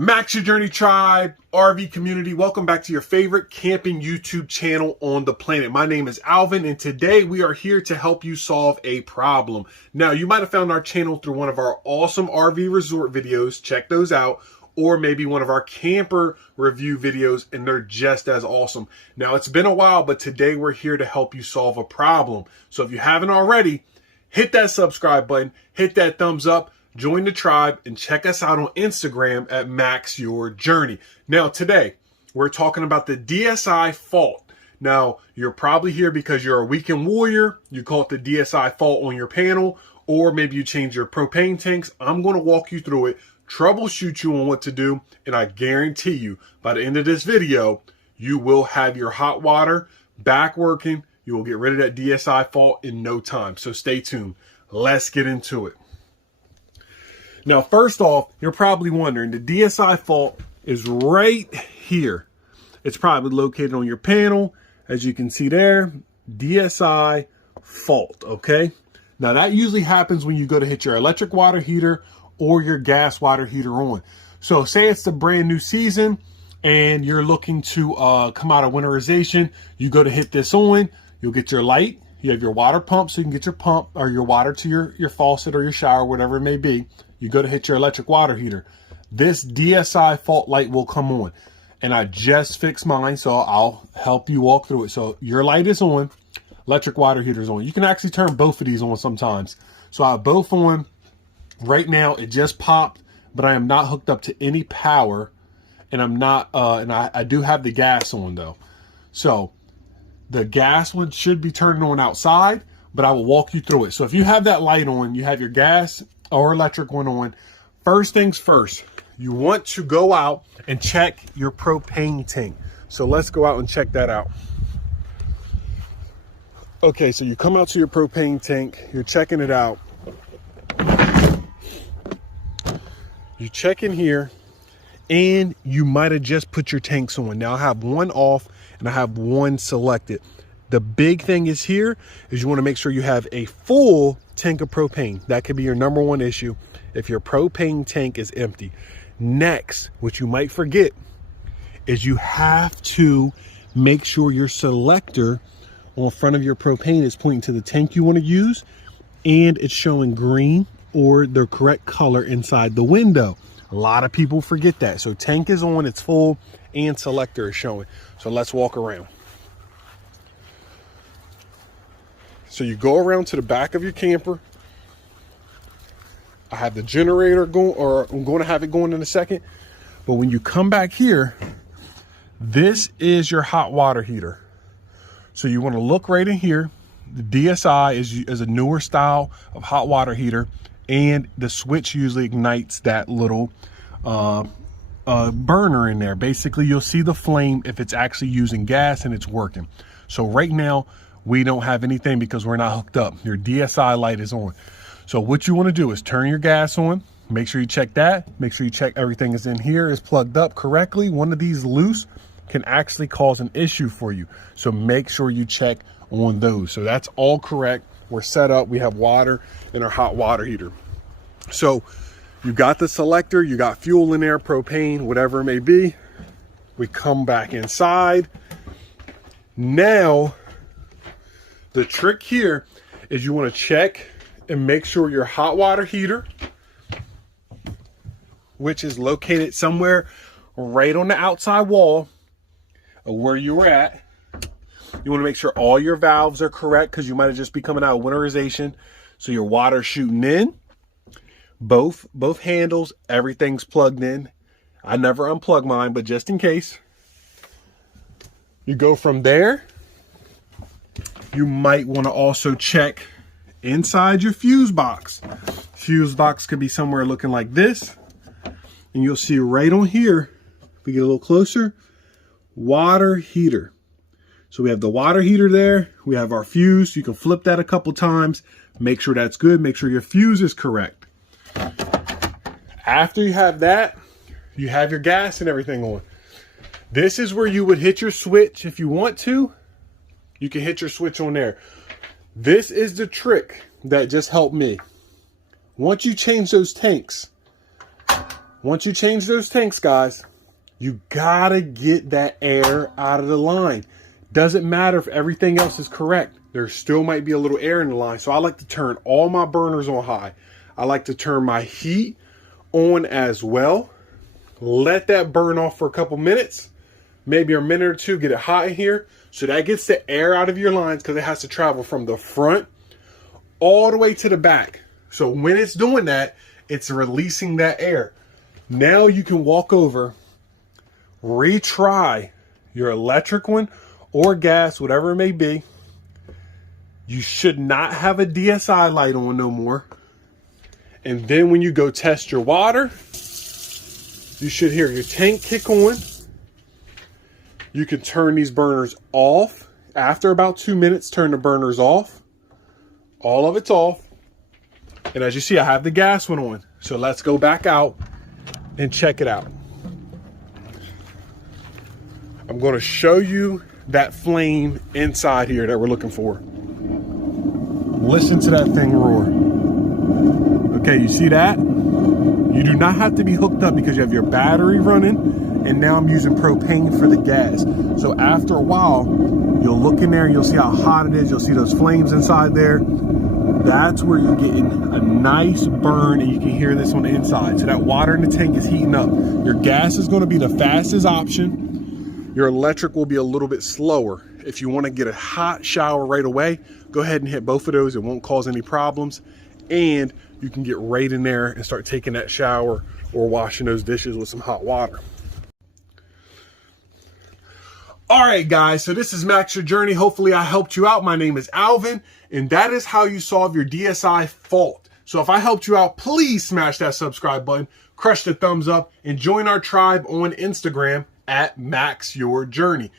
Max Your Journey Tribe, RV community, welcome back to your favorite camping YouTube channel on the planet. My name is Alvin, and today we are here to help you solve a problem. Now, you might have found our channel through one of our awesome RV resort videos. Check those out. Or maybe one of our camper review videos, and they're just as awesome. Now, it's been a while, but today we're here to help you solve a problem. So if you haven't already, hit that subscribe button, hit that thumbs up, join the tribe, and check us out on Instagram at Max Your Journey. Now, today, we're talking about the DSI Fault. Now, you're probably here because you're a weekend warrior. You call it the DSI Fault on your panel, or maybe you change your propane tanks. I'm going to walk you through it, troubleshoot you on what to do, and I guarantee you, by the end of this video, you will have your hot water back working. You will get rid of that DSI fault in no time. So stay tuned. Let's get into it. Now, first off, you're probably wondering, the DSI fault is right here. It's probably located on your panel. As you can see there, DSI fault, okay? Now, that usually happens when you go to hit your electric water heater or your gas water heater on. So say it's a brand new season and you're looking to come out of winterization. You go to hit this on, you'll get your light. You have your water pump, so you can get your pump or your water to your faucet or your shower, whatever it may be. You go to hit your electric water heater. This DSI fault light will come on. And I just fixed mine, so I'll help you walk through it. So your light is on, electric water heater is on. You can actually turn both of these on sometimes. So I have both on. Right now, it just popped, but I am not hooked up to any power, and I'm not, and I do have the gas on though. So the gas one should be turning on outside, but I will walk you through it. So if you have that light on, you have your gas or electric one on, first things first, you want to go out and check your propane tank. So let's go out and check that out. Okay, so you come out to your propane tank, you're checking it out. You check in here, and you might have just put your tanks on. Now I have one off and I have one selected. The big thing is here is you want to make sure you have a full tank of propane. That could be your number one issue if your propane tank is empty. Next, what you might forget is you have to make sure your selector on front of your propane is pointing to the tank you want to use, and it's showing green or the correct color inside the window. A lot of people forget that. So tank is on, it's full, and selector is showing. So let's walk around. So you go around to the back of your camper. I have the generator going, or I'm going to have it going in a second. But when you come back here, this is your hot water heater. So you want to look right in here. The DSI is a newer style of hot water heater, and the switch usually ignites that little burner in there. Basically, you'll see the flame if it's actually using gas and it's working. So right now, we don't have anything because we're not hooked up. Your DSI light is on. So what you want to do is turn your gas on. Make sure you check that. Make sure you check everything is in here, is plugged up correctly. One of these loose can actually cause an issue for you. So make sure you check on those. So that's all correct. We're set up. We have water in our hot water heater. So you got the selector, you got fuel in there, propane, whatever it may be. We come back inside. Now, the trick here is you want to check and make sure your hot water heater, which is located somewhere right on the outside wall of where you were at. You want to make sure all your valves are correct because you might have just be coming out of winterization. So your water's shooting in. Both handles, everything's plugged in. I never unplug mine, but just in case. You go from there. You might want to also check inside your fuse box. Fuse box could be somewhere looking like this. And you'll see right on here, if we get a little closer, water heater. So we have the water heater there. We have our fuse. You can flip that a couple times. Make sure that's good. Make sure your fuse is correct. After you have that, you have your gas and everything on. This is where you would hit your switch if you want to. You can hit your switch on there. This is the trick that just helped me. Once you change those tanks, Once you change those tanks, guys, you gotta get that air out of the line. Doesn't matter if everything else is correct. There still might be a little air in the line. So I like to turn all my burners on high. I like to turn my heat on as well. Let that burn off for a couple minutes, maybe a minute or two, get it hot in here. So that gets the air out of your lines because it has to travel from the front all the way to the back. So when it's doing that, it's releasing that air. Now you can walk over, retry your electric one or gas, whatever it may be. You should not have a DSI light on no more. And then when you go test your water, you should hear your tank kick on. You can turn these burners off. After about 2 minutes, turn the burners off. All of it's off. And as you see, I have the gas one on. So let's go back out and check it out. I'm going to show you that flame inside here that we're looking for. Listen to that thing roar. Okay, you see that? You do not have to be hooked up because you have your battery running, and now I'm using propane for the gas. So after a while, you'll look in there and you'll see how hot it is. You'll see those flames inside there. That's where you're getting a nice burn, and you can hear this on the inside. So that water in the tank is heating up. Your gas is going to be the fastest option. Your electric will be a little bit slower. If you want to get a hot shower right away, go ahead and hit both of those. It won't cause any problems. And you can get right in there and start taking that shower or washing those dishes with some hot water. All right, guys, so this is Max Your Journey. Hopefully I helped you out. My name is Alvin, and that is how you solve your DSI fault. So if I helped you out, please smash that subscribe button, crush the thumbs up, and join our tribe on Instagram at Max Your Journey.